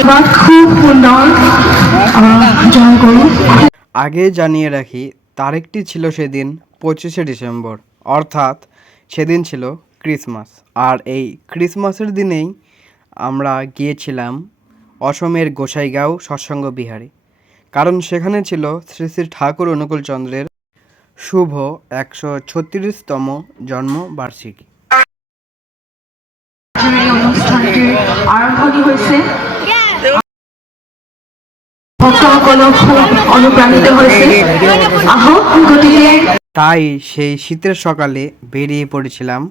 ধন্যবাদ, খুব সুন্দর। জয় গুরু। আগে জানিয়ে রাখি, তারিখটি ছিল সেদিন 25শে ডিসেম্বর, অর্থাৎ সেদিন ছিল ক্রিসমাস। আর এই ক্রিসমাসের দিনেই আমরা গিয়েছিলাম অসমের গোসাইগাঁও সৎসঙ্গ বিহারে, কারণ সেখানে ছিল শ্রী শ্রী ঠাকুর অনুকূলচন্দ্রের শুভ 136তম জন্মবার্ষিকী। এই অনুষ্ঠানটির আরম্ভণি হয়েছে। ভক্তসকল খুব অনুপ্রাণিত হয়েছে। আহক গতিকে। তাই সেই শীতের সকালে বেরিয়ে পড়েছিলাম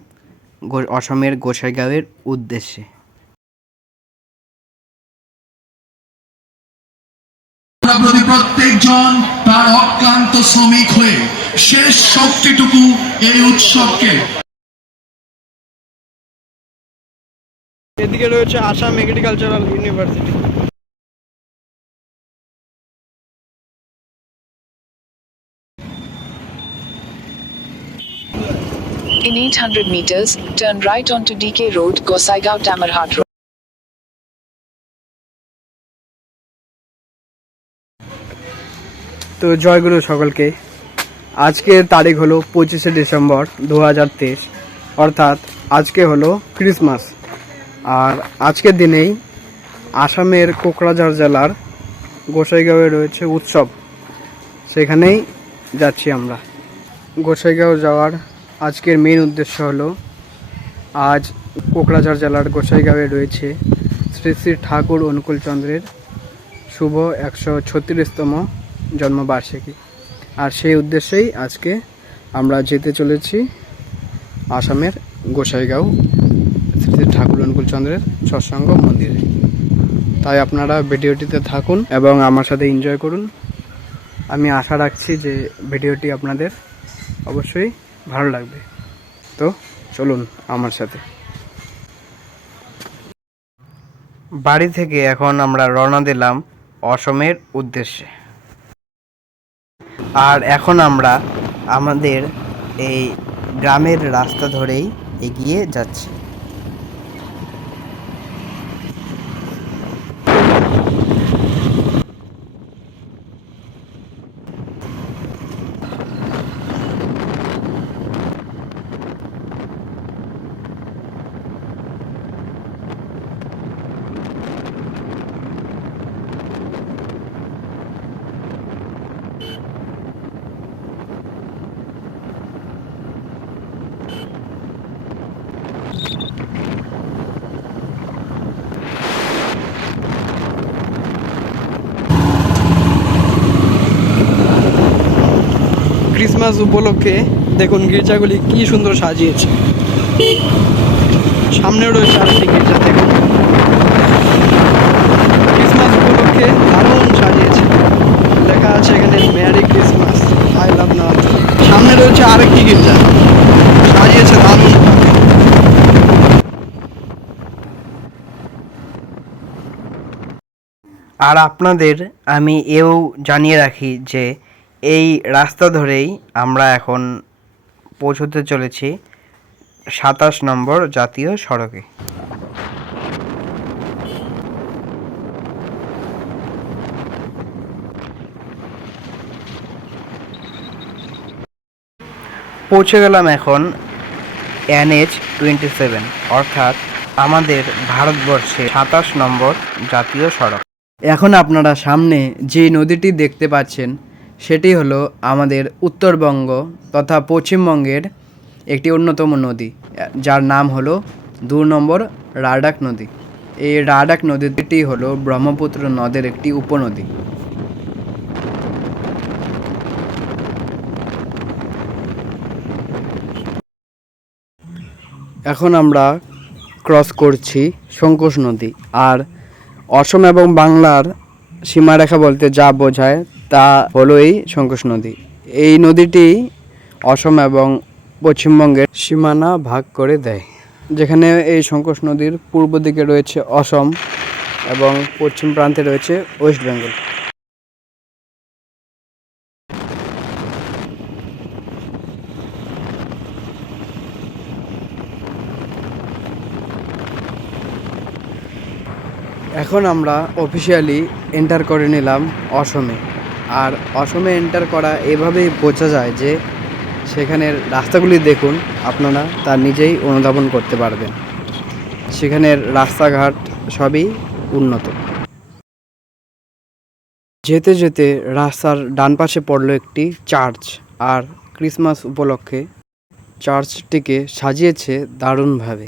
অসমের গোসাইগাঁওয়ের উদ্দেশ্যে। প্রত্যেকজন তার অক্লান্ত শ্রমিক হয়ে শেষ শক্তিটুকু এই উৎসবকে। এদিকে রয়েছে Assam agricultural university. In 800 meters, turn right onto DK Road, Gosaigaon Tamarhat Road. তো জয়গুরু সকলকে। আজকের তারিখ হলো 25শে ডিসেম্বর 2023, অর্থাৎ আজকে হলো ক্রিসমাস। আর আজকের দিনেই আসামের কোকরাঝাড় জেলার গোসাইগাঁওয়ে রয়েছে উৎসব, সেখানেই যাচ্ছি আমরা। গোসাইগাঁও যাওয়ার আজকের মেন উদ্দেশ্য হলো, আজ কোকরাঝাড় জেলার গোসাইগাঁওয়ে রয়েছে শ্রী শ্রী ঠাকুর অনুকূলচন্দ্রের শুভ 136তম জন্মবার্ষিকী। আর সেই উদ্দেশ্যেই আজকে আমরা যেতে চলেছি আসামের গোসাইগাঁও শ্রী শ্রী ঠাকুর অনুকূলচন্দ্রের সৎসঙ্গ মন্দিরে। তাই আপনারা ভিডিওটিতে থাকুন এবং আমার সাথে এনজয় করুন। আমি আশা রাখছি যে ভিডিওটি আপনাদের অবশ্যই ভালো লাগবে। তো চলুন আমার সাথে। বাড়ি থেকে এখন আমরা রওনা দিলাম অসমের উদ্দেশ্যে। আর এখন আমরা আমাদের এই গ্রামের রাস্তা ধরেই এগিয়ে যাচ্ছি। ক্রিসমাস উপলক্ষে দেখুন গির্জাগুলি কি সুন্দর সাজিয়েছে। সামনেও রয়েছে আরেকটি গির্জা, দেখুন ক্রিসমাস উপলক্ষে দারুণ সাজিয়েছে। লেখা আছে এখানে merry Christmas, I love north. সামনে রয়েছে আরেকটি গির্জা, সাজিয়েছে দারুণ। আর আপনাদের আমি এও জানিয়ে রাখি যে এই রাস্তা ধরেই আমরা এখন পৌঁছতে চলেছি 27 নম্বর জাতীয় সড়কে। পৌঁছে গেলাম এখন NH-27, অর্থাৎ আমাদের ভারতবর্ষে 27 নম্বর জাতীয় সড়ক। এখন আপনারা সামনে যে নদীটি দেখতে পাচ্ছেন সেটি হলো আমাদের উত্তরবঙ্গ তথা পশ্চিমবঙ্গের একটি অন্যতম নদী, যার নাম হলো 2 নম্বর রাডাক নদী। এই রাডাক নদীটি হলো ব্রহ্মপুত্র নদের একটি উপনদী। এখন আমরা ক্রস করছি সংকোষ নদী। আর অসম এবং বাংলার সীমারেখা বলতে যা বোঝায় তা হলো এই সংকোষ নদী। এই নদীটি অসম এবং পশ্চিমবঙ্গের সীমানা ভাগ করে দেয়, যেখানে এই সংকোষ নদীর পূর্ব দিকে রয়েছে অসম এবং পশ্চিম প্রান্তে রয়েছে ওয়েস্ট বেঙ্গল। এখন আমরা অফিসিয়ালি এন্টার করে নিলাম অসমে। আর অসমে এন্টার করা এভাবেই বোঝা যায় যে সেখানের রাস্তাগুলি দেখুন, আপনারা তা নিজেই অনুধাবন করতে পারবেন। সেখানের রাস্তাঘাট সবই উন্নত। যেতে যেতে রাস্তার ডান পাশে পড়লো একটি চার্চ, আর ক্রিসমাস উপলক্ষে চার্চটিকে সাজিয়েছে দারুণভাবে।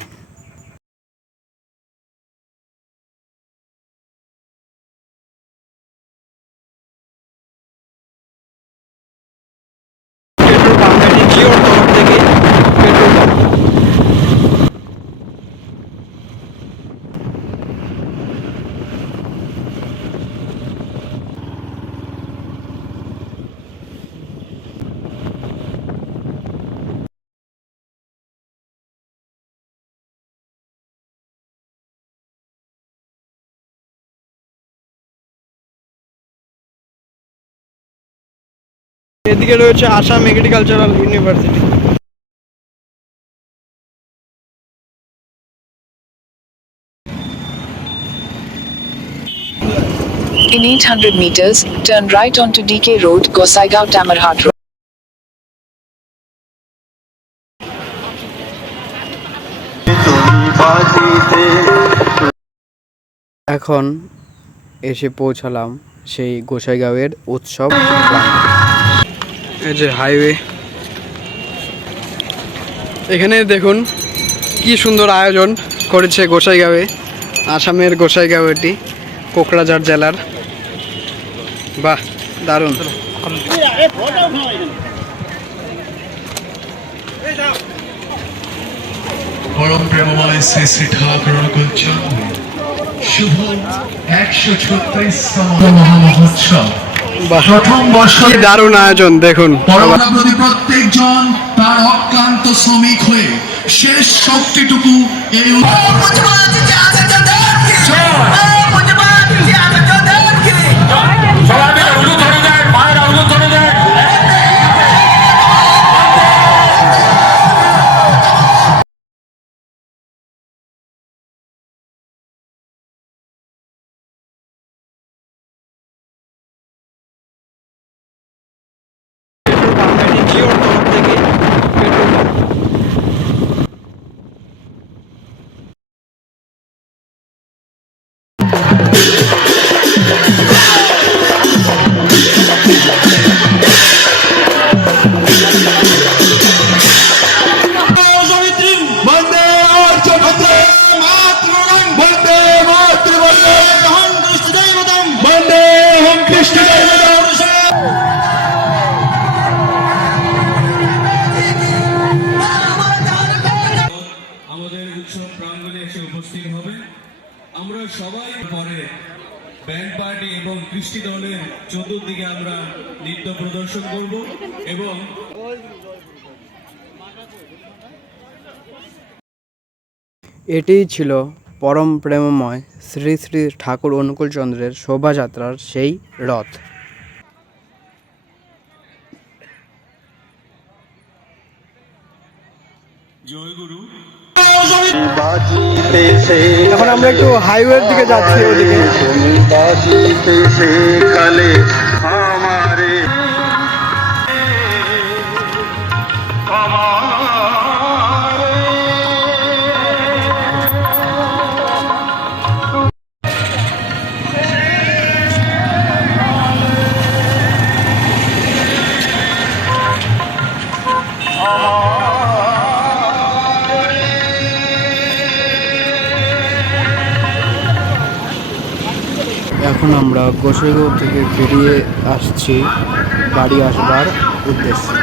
পেট্রোল পাম্প, এটি জিওর তরফ থেকে পেট্রোল পাম্প। এদিকে রয়েছে Assam agricultural university. In 800 meters, turn right onto DK Road, Gosaigaon Tamarhat Road. এখন এসে পৌঁছালাম সেই গোসাইগাঁওয়ের উৎসব প্রাঙ্গণে। এই যে হাইওয়ে, এখানে দেখুন কি সুন্দর আয়োজন করেছে গোসাইগাঁওয়ে। আসামের গোসাইগাঁও, এটি কোকরাঝাড় জেলার। বাহ, দারুণ। পরম প্রেমময় শ্রী শ্রী ঠাকুর অনুকূলচন্দ্র শুভ 136তম মহামহোৎসব প্রথম বর্ষে দারুণ আয়োজন দেখুন। পরমাণু প্রতি প্রত্যেকজন তার অক্লান্ত শ্রমিক হয়ে শেষ শক্তিটুকু এই পেট্রোল পাম্প, এটি জিওর তরফ থেকে পেট্রোল পাম্প। আমাদের উৎসব প্রাঙ্গণে এসে উপস্থিত হবে। আমরা সবাই পরে ব্যান্ড পার্টি এবং কৃষ্টি দলের চতুর্দিকে আমরা নৃত্য প্রদর্শন করব এবং এটিই ছিল পরম প্রেমময় শ্রী শ্রী ঠাকুর অনুকূলচন্দ্রের শোভাযাত্রার সেই রথ। জয় গুরু। এখন আমরা একটু হাইওয়ের দিকে যাচ্ছি, ওদিকে। এখন আমরা গোসাইগাঁও থেকে বেরিয়ে আসছি বাড়ি আসবার উদ্দেশ্যে।